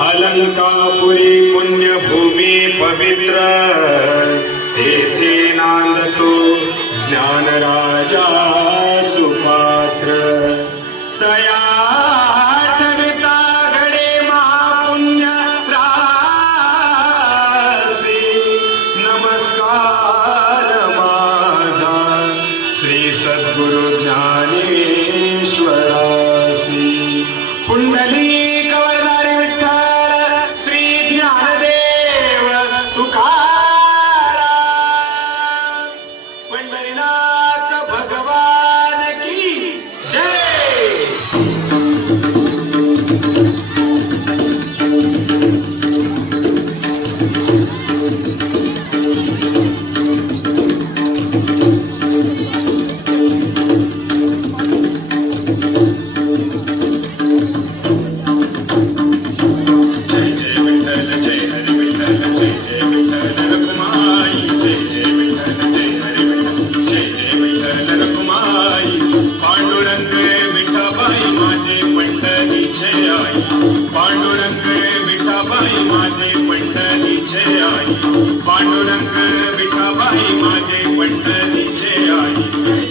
अलंकापुरी पुण्यभूमी पवित्र, तेथे नांदतो ज्ञानराजा सुपात्र. तया आठविता घडे महापुण्य रासी, नमस्कार माझा श्री सद्गुरु ज्ञानेश्वरासी. पुंडलिक वरदारी विठ्ठल श्री ज्ञानदेव तुकाराम. पंढरीनाथ भगवान की जय. पांडुरंग विठाबाई माझे पंढरीचे आई. पांडुरंग विठाबाई माझे पंढरीचे आई.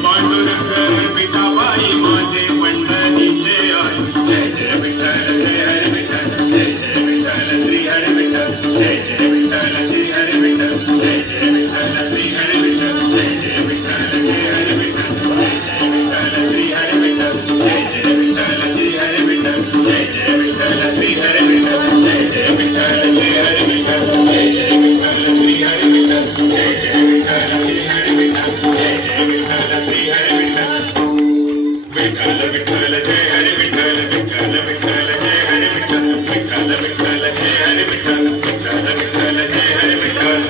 पांडुरंग विठाबाई माझे पंढरीचे आई. जय जय विठ्ठल जय हरी विठ्ठल, जय जय विठ्ठल श्री हरी विठ्ठल, जय जय विठ्ठल श्री हरी विठ्ठल, जय जय विठ्ठल श्री हरी विठ्ठल, जय जय विठ्ठल जय हरी विठ्ठल, जय जय विठ्ठल श्री हरी विठ्ठल, जय जय विठ्ठल श्री हरी विठ्ठल, जय जय विठ्ठल श्री हरी विठ्ठल, जय जय विठ्ठल जय हरी विठ्ठल, जय जय विठ्ठल श्री हरी विठ्ठल, जय जय विठ्ठल श्री हरी विठ्ठल, जय जय विठ्ठल श्री हरी विठ्ठल. विठ्ठल विठ्ठल जय हरी विठ्ठल, विठ्ठल विठ्ठल जय हरी विठ्ठल, विठ्ठल विठ्ठल जय हरी विठ्ठल, विठ्ठल विठ्ठल जय हरी विठ्ठल.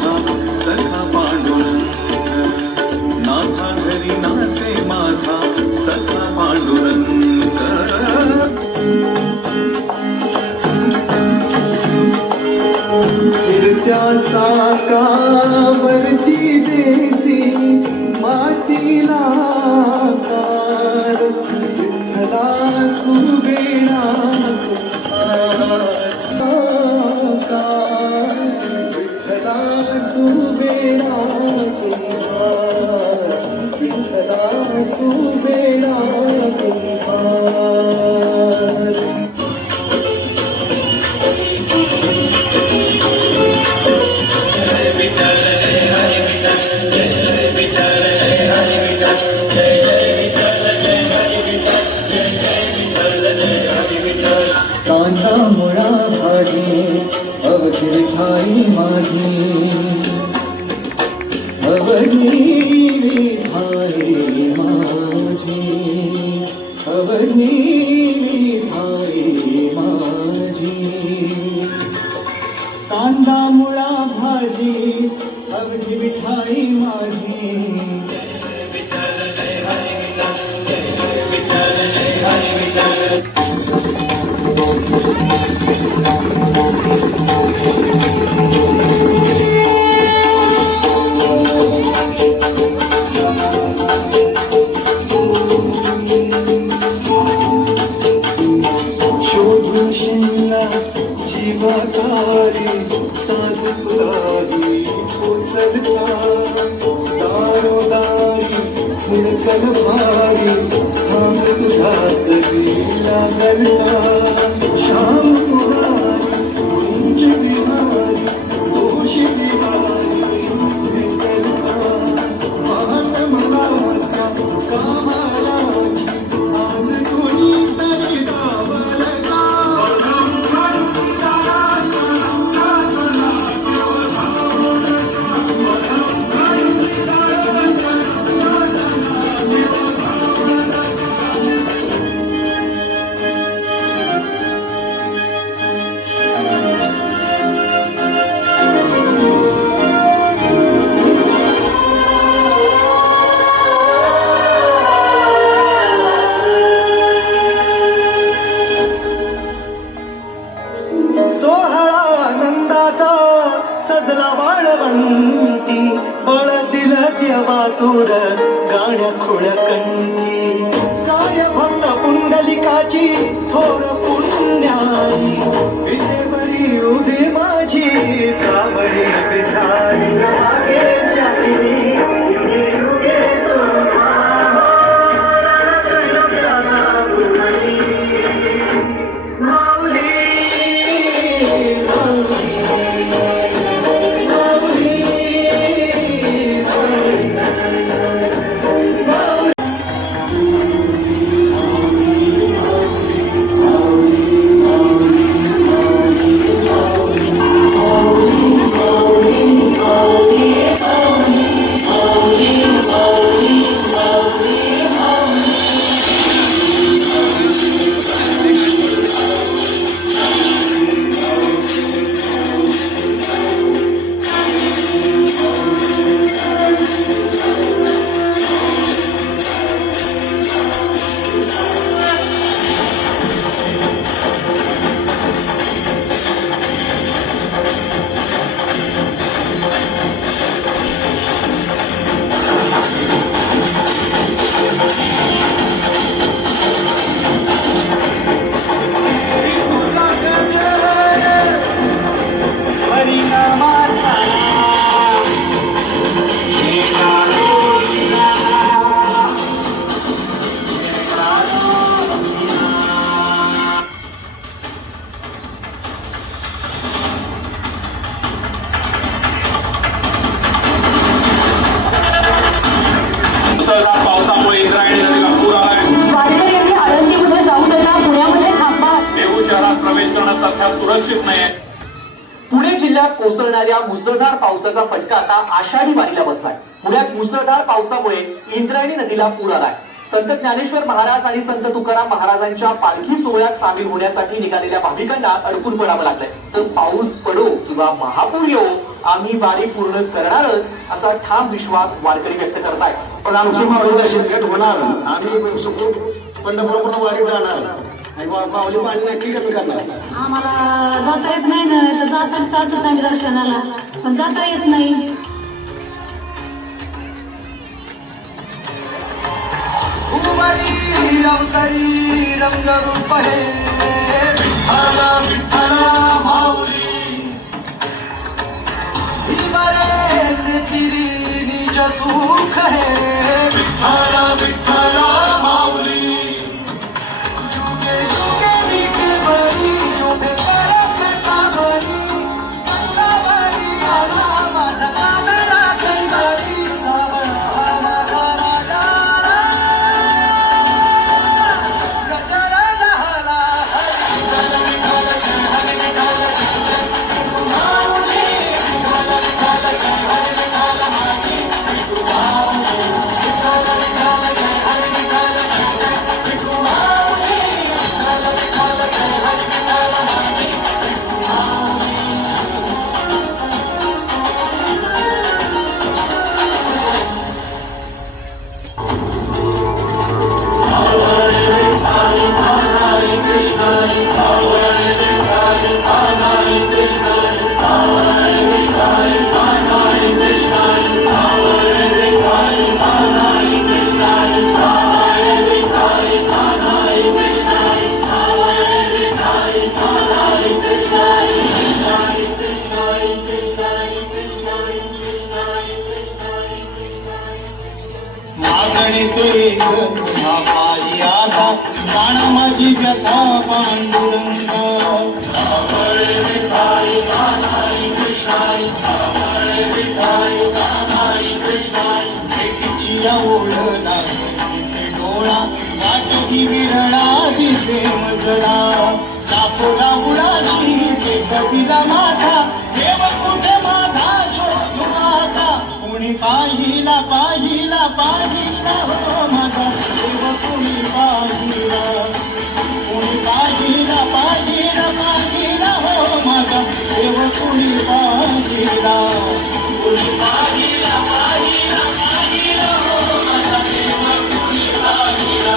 माझा सखा पांडुरंग, नाथा घरी नाचे माझा सखा पांडुरंग. फिरत्याचा कावरती देसी मातीला कार, विठ्ठला तू वेणा विठ्ठला तू वेणा विठ्ठला तू वेणा कांदा मुळा भाजी अवघी विठाई माझी, अवघी विठाई माझी, अवघी विठाई माझी. कांदा मुळा भाजी अवघी विठाई माझी. शोधून शिनला जीवाकारी साधू तुलाही पोचलता, दारोदारी फुलकल भारी थांब तुझा तरी लागलता. श्याम मुरारी कुंज विहारी दोष विहारी भेटलता, मान मनाच्या कामाराची आज कोणी तरी धावलता. सोहळा आनंदाचा सजला वाळवंटी, बळ दिलं देवा तूर गाण्या खुळ्या कंठी. काय भक्त पुंडलिकाची थोर पुण्याई, विटेवरी उभी माझी सावळी विठाई. मागेच्या तिरी युगे युगे सुरक्षित नाही. पुणे जिल्ह्यात कोसळणाऱ्या मुसळधार पावसाचा फटका आता आषाढी वारीला बसलाय. पुण्यात मुसळधार पावसामुळे इंद्रायणी नदीला पूर आलाय. संत ज्ञानेश्वर महाराज आणि संत तुकाराम महाराजांच्या पालखी सोहळ्यात सामील होण्यासाठी निघालेल्या भाविकांना अडकून पडावं लागलंय. तर पाऊस पडो किंवा महापूर येवो आम्ही वारी पूर्ण करणारच असा ठाम विश्वास वारकरी व्यक्त करतायत. पण आमची माऊली दर्शन भेट होणार. आम्ही सुखरूप पंढरपूर वारी जाणार आणि माऊली पाणी नक्की कमी करणार. आम्हाला जाता येत नाही ना, तर जासाठी चालतो आम्ही दर्शनाला, पण जाता येत नाही. अवतारी रंगरूप हे विठ्ठला विठ्ठला माऊली ही बरेच तिरी निज सुख हे विठ्ठला विठ्ठला माऊली जुगे जुगे जिथे बरी जुगे परत बरी बरी आला माझा कानडा कैवारी सावळा माझा राजा माझी व्यथा पांडुरंगा ओढ दिसे डोळा वाटही विरळा दिसे मजळा चापोरा उडाशी कपिला माझा देव कुठे माझा शोधू आता कोणी पाहिला पाहिला पाहिला हो माझा देव कोणी पाहिला कोणी पाहिला पाहिला पाहिला हो माझा देव कोणी पाहिला कोणी पाहिला पाहिला पाहिला हो माझा देव कोणी पाहिला.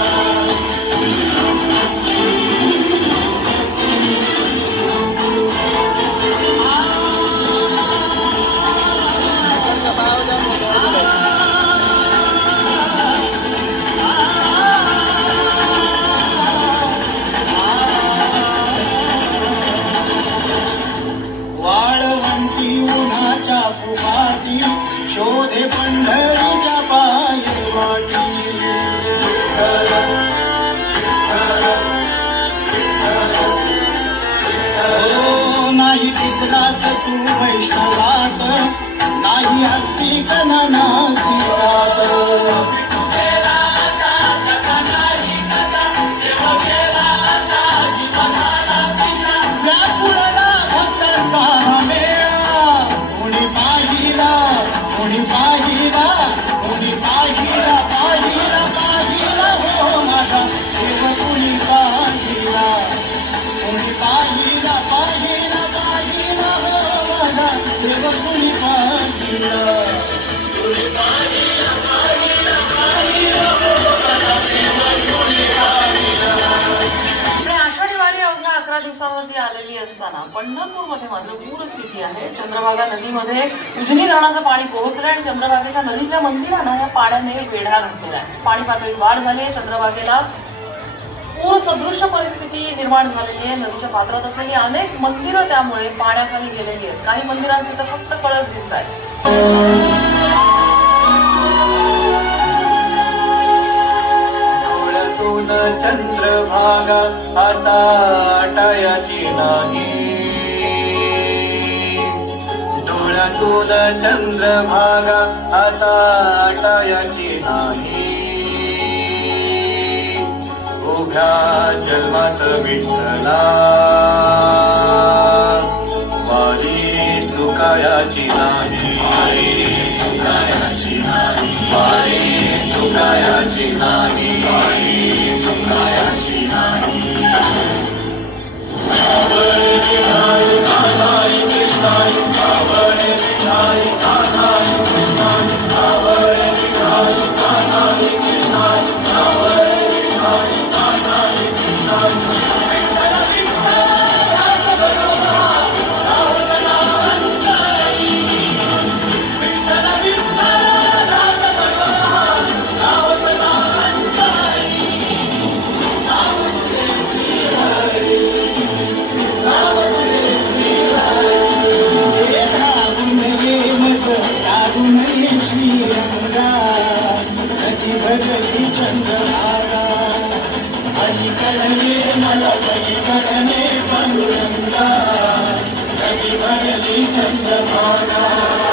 वाळवंटी उन्हाच्या फुफाटी शोधे पंढरीच्या पायवाटी नाही दिसलास तू वैष्णवात नाही असती कना दिवसांवरती आलेली असताना पंढरपूरमध्ये मात्र पूरस्थिती आहे. चंद्रभागा नदीमध्ये उजनी धरणाचं पाणी पोहोचलं आणि चंद्रभागेच्या नदीतल्या मंदिरांना या पाण्याने वेढा घातलेला आहे. पाणी पातळीत वाढ झाली आहे. चंद्रभागेला पूर सदृश्य परिस्थिती निर्माण झालेली आहे. नदीच्या पात्रात असलेली अनेक मंदिरं त्यामुळे पाण्याखाली गेलेली आहेत. काही मंदिरांचे तर फक्त कळस दिसत आहेत. चंद्रभागा आता आटायाची नाही डोळ्यातून चंद्रभागा आता आटायाची नाही उभ्या जन्मात विठ्ठला वारी चुकायाची नाही वारी चुकायाची नाही वारी चुकायाची नाही Krishna, Krishna, Krishna, चंद्रभागा